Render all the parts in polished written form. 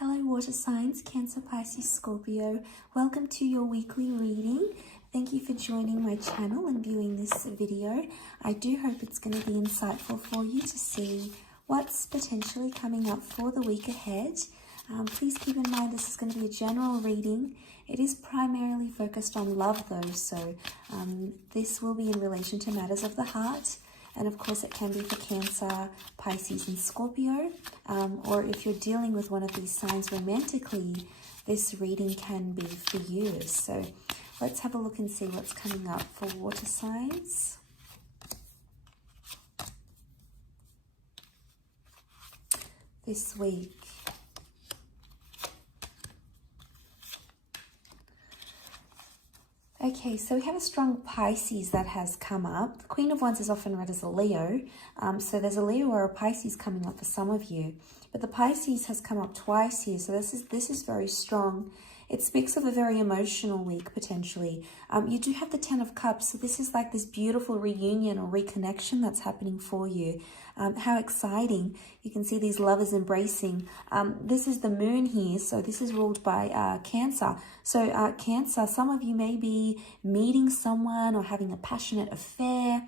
Hello water signs, Cancer, Pisces, Scorpio. Welcome to your weekly reading. Thank you for joining my channel and viewing this video. I do hope it's going to be insightful for you to see what's potentially coming up for the week ahead. Please keep in mind this is going to be a general reading. It is primarily focused on love though, so this will be in relation to matters of the heart. And of course, it can be for Cancer, Pisces, and Scorpio. Or if you're dealing with one of these signs romantically, this reading can be for you. So let's have a look and see what's coming up for water signs. This week. Okay, so we have a strong Pisces that has come up. The Queen of Wands is often read as a Leo. So there's a Leo or a Pisces coming up for some of you. But the Pisces has come up twice here, so this is very strong. It speaks of a very emotional week, potentially. You do have the Ten of Cups, so this is like this beautiful reunion or reconnection that's happening for you. How exciting. You can see these lovers embracing. This is the moon here, so this is ruled by Cancer. So Cancer, some of you may be meeting someone or having a passionate affair.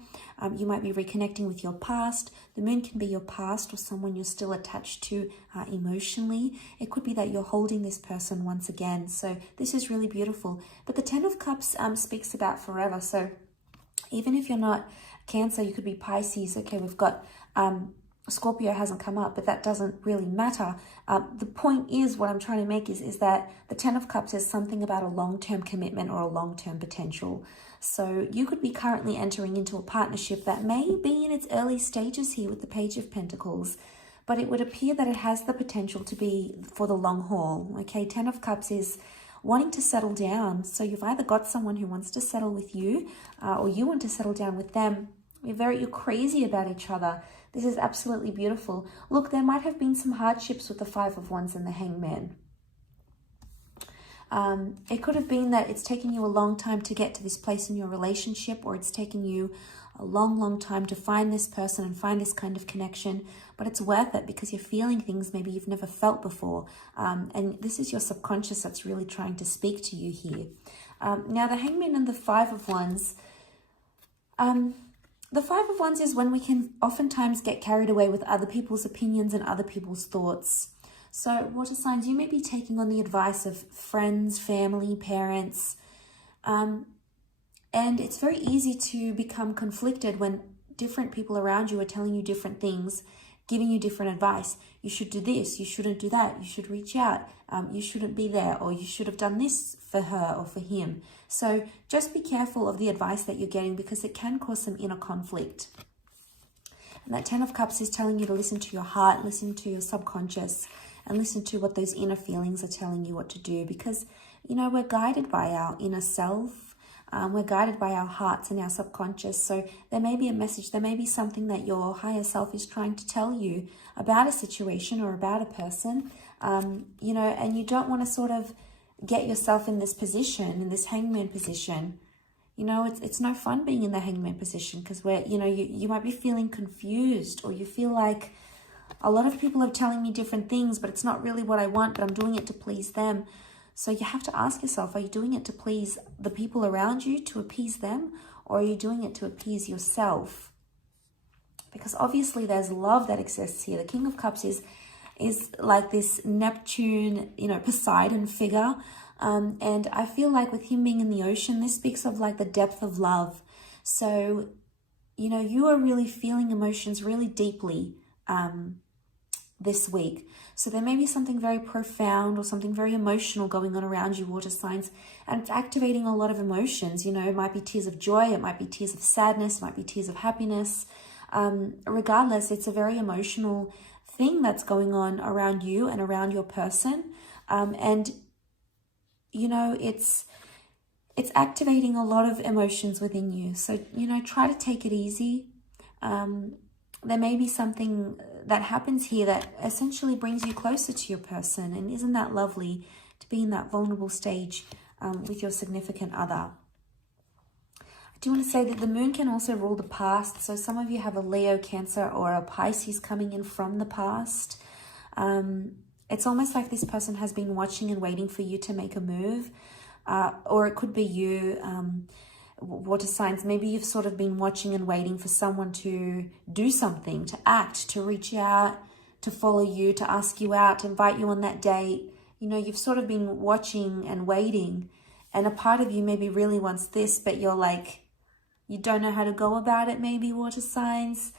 You might be reconnecting with your past. The moon can be your past or someone you're still attached to emotionally. It could be that you're holding this person once again. So this is really beautiful. But the Ten of Cups speaks about forever. So even if you're not Cancer, you could be Pisces. Okay, we've got Scorpio hasn't come up, but that doesn't really matter. The point is, what I'm trying to make is that the Ten of Cups is something about a long-term commitment or a long-term potential. So you could be currently entering into a partnership that may be in its early stages here with the Page of Pentacles, but it would appear that it has the potential to be for the long haul. Okay, Ten of Cups is wanting to settle down. So you've either got someone who wants to settle with you or you want to settle down with them. You're crazy about each other. This is absolutely beautiful. Look, there might have been some hardships with the Five of Wands and the Hangman. It could have been that it's taken you a long time to get to this place in your relationship, or it's taken you a long time to find this person and find this kind of connection, but it's worth it because you're feeling things maybe you've never felt before. And this is your subconscious that's really trying to speak to you here. Now, the Hangman and the Five of Wands, the Five of Wands is when we can oftentimes get carried away with other people's opinions and other people's thoughts. So water signs, you may be taking on the advice of friends, family, parents, and it's very easy to become conflicted when different people around you are telling you different things, giving you different advice. You should do this, you shouldn't do that, you should reach out, you shouldn't be there, or you should have done this for her or for him. So just be careful of the advice that you're getting because it can cause some inner conflict. And that Ten of Cups is telling you to listen to your heart, listen to your subconscious, and listen to what those inner feelings are telling you what to do, because, you know, we're guided by our inner self. We're guided by our hearts and our subconscious. So there may be a message, there may be something that your higher self is trying to tell you about a situation or about a person, you know, and you don't want to sort of get yourself in this position, in this Hangman position. You know, it's no fun being in the Hangman position because you might be feeling confused, or you feel like a lot of people are telling me different things, but it's not really what I want, but I'm doing it to please them. So you have to ask yourself, are you doing it to please the people around you, to appease them, or are you doing it to appease yourself? Because obviously there's love that exists here. The King of Cups is like this Neptune, you know, Poseidon figure. And I feel like with him being in the ocean, this speaks of like the depth of love. So, you know, you are really feeling emotions really deeply this week. So there may be something very profound or something very emotional going on around you, water signs, and it's activating a lot of emotions. You know, it might be tears of joy, it might be tears of sadness, it might be tears of happiness. Regardless, it's a very emotional thing that's going on around you and around your person. And, you know, it's activating a lot of emotions within you. So, you know, try to take it easy. There may be something that happens here that essentially brings you closer to your person. And isn't that lovely to be in that vulnerable stage with your significant other? I do want to say that the moon can also rule the past. So some of you have a Leo, Cancer, or a Pisces coming in from the past. It's almost like this person has been watching and waiting for you to make a move. Or it could be you, water signs. Maybe you've sort of been watching and waiting for someone to do something, to act, to reach out, to follow you, to ask you out, to invite you on that date. You know, you've sort of been watching and waiting, and a part of you maybe really wants this, but you're like, you don't know how to go about it, maybe, water signs.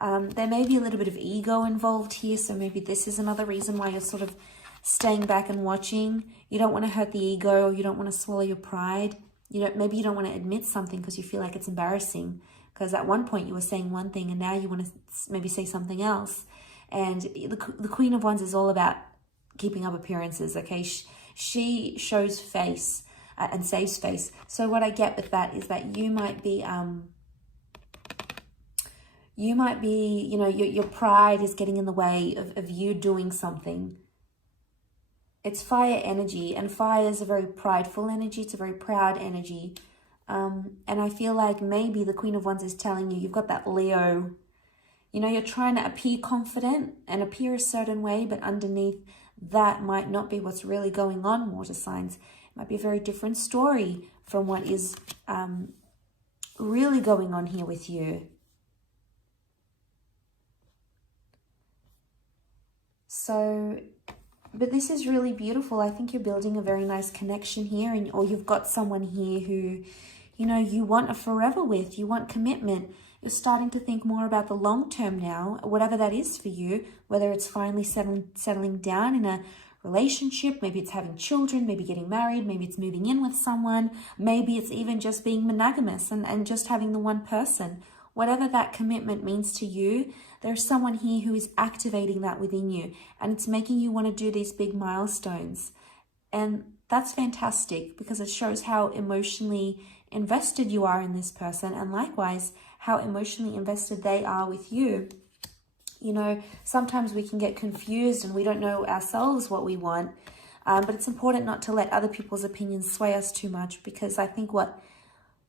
There may be a little bit of ego involved here, so maybe this is another reason why you're sort of staying back and watching. You don't want to hurt the ego, or you don't want to swallow your pride. Maybe you don't want to admit something because you feel like it's embarrassing, because at one point you were saying one thing and now you want to maybe say something else. And the Queen of Wands is all about keeping up appearances, okay? She shows face and saves face. So what I get with that is that you might be, your pride is getting in the way of you doing something. It's fire energy, and fire is a very prideful energy. It's a very proud energy. And I feel like maybe the Queen of Wands is telling you, you've got that Leo, you're trying to appear confident and appear a certain way, but underneath that might not be what's really going on, water signs. It might be a very different story from what is really going on here with you. So, but this is really beautiful. I think you're building a very nice connection here, or you've got someone here who, you want a forever with, you want commitment. You're starting to think more about the long term now, whatever that is for you, whether it's finally settling down in a relationship, maybe it's having children, maybe getting married, maybe it's moving in with someone, maybe it's even just being monogamous and just having the one person. Whatever that commitment means to you, there's someone here who is activating that within you, and it's making you want to do these big milestones. And that's fantastic, because it shows how emotionally invested you are in this person, and likewise how emotionally invested they are with you. Sometimes we can get confused and we don't know ourselves what we want, but it's important not to let other people's opinions sway us too much, because I think what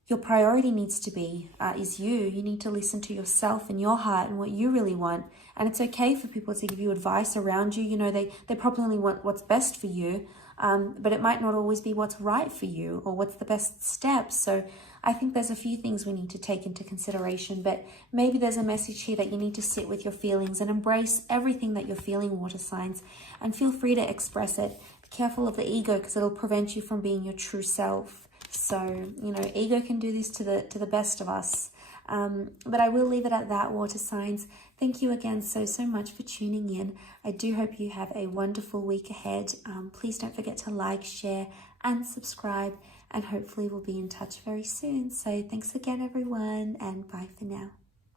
your priority needs to be is you. You need to listen to yourself and your heart and what you really want. And it's okay for people to give you advice around you. They probably want what's best for you, but it might not always be what's right for you or what's the best steps. So I think there's a few things we need to take into consideration, but maybe there's a message here that you need to sit with your feelings and embrace everything that you're feeling, water signs, and feel free to express it. Be careful of the ego, because it'll prevent you from being your true self. So, ego can do this to the best of us. But I will leave it at that, water signs. Thank you again so much for tuning in. I do hope you have a wonderful week ahead. Please don't forget to like, share, and subscribe. And hopefully we'll be in touch very soon. So thanks again, everyone, and bye for now.